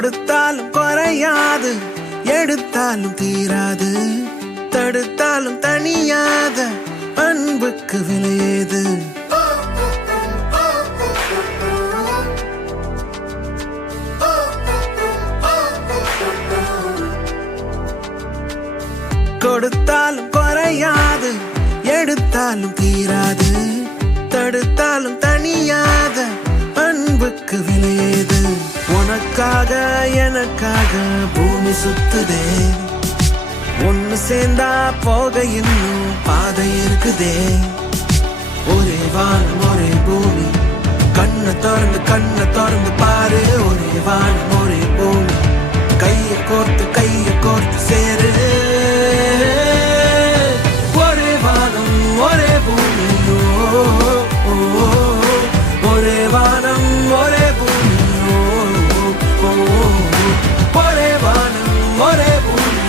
கொடுத்தாலும் குறையாது, எடுத்தாலும் தீராது, தடுத்தாலும் தனியாத அன்புக்கு விலையேது. கொடுத்தாலும் குறையாது, எடுத்தாலும் தீராது, தடுத்தாலும் தனியாத அன்புக்கு விலையேது. உனக்காக எனக்காக பூமி சுத்துதே, ஒன்னு சேர்ந்தா போக இன்னும் பாதை இருக்குதே. ஒரே வானம் ஒரே பூமி, கண்ணை திறந்து பாரு. ஒரே வானம் ஒரே பூமி, கைய கோர்த்து சேரு. ஒரே வானம் ஒரே பூமி, ஒரே வானம் ஒரே பூமி, ஒரே வானம் ஒரே பூமி,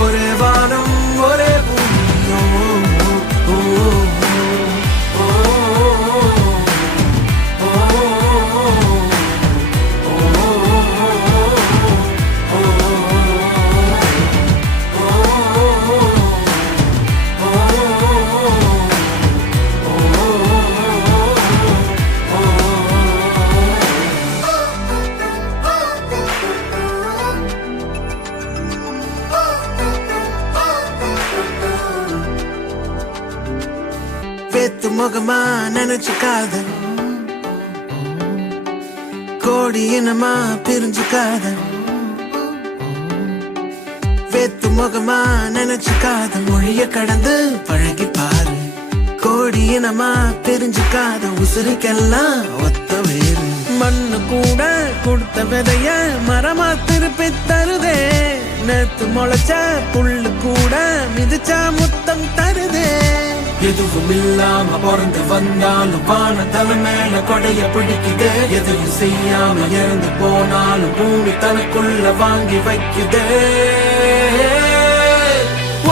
ஒரே வானம் ஒரே பூமி. வேத்து முகமா நினைச்சுக்காத, கோடி இனமா பிரிஞ்சுக்காத. வேத்து முகமா நினைச்சுக்காத, மொழிய கடந்து பழகி பாரு. கோடி இனமா பிரிஞ்சுக்காத, உசுரிக்கெல்லாம் ஒத்த வேறு. மண்ணு கூட கொடுத்த விதைய மரமா திருப்பி தருதே. நேத்து முளைச்ச புல்லு கூட மிதிச்சா முத்தம் தருதே. எதுவும் இல்லாம பிறந்து வந்தாலும் வான தலை மேல கொடைய பிடிக்குதே. எதுவும் செய்யாம இறந்து போனாலும் பூமி தனக்குள்ள வாங்கி வைக்குதே.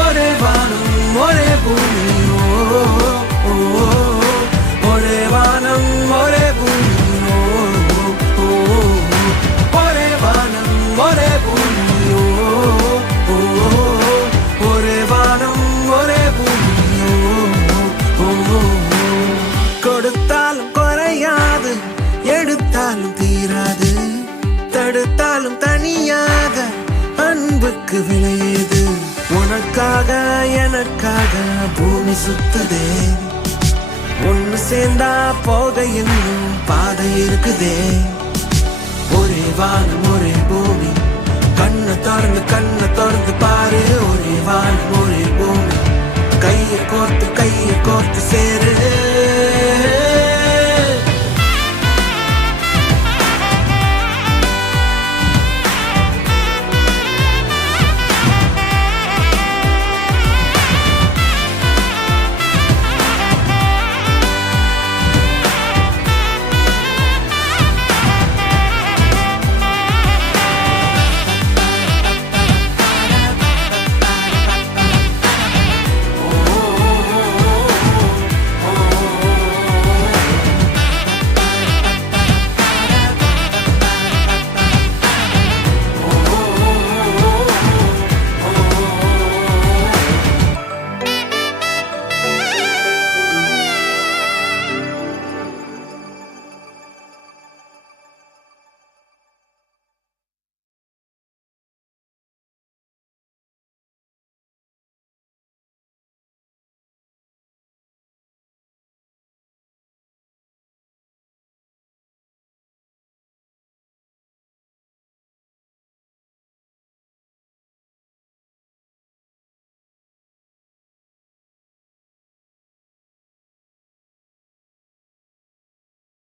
ஒரே வானம் ஒரே பூமி, ஒரே வானம் ஒரே பூமி, ஒரே வானம் ஒரே பூமி, ஒரே வானம் ஒரே பூமி. கொடுத்தாலும் குறையாது, எடுத்தாலும் தீராது, தடுத்தாலும் தனியாத அன்புக்கு விலையேது. உனக்காக எனக்காக பூமி சுத்துதே, ஒன்னு சேர்ந்தா போக இன்னும் பாதை இருக்குதே. ஒரே வானம் ஒரே பூமி, கண்ணை திறந்து பாரு. ஒரே வானம் ஒரே பூமி, கைய கோர்த்து சேரு.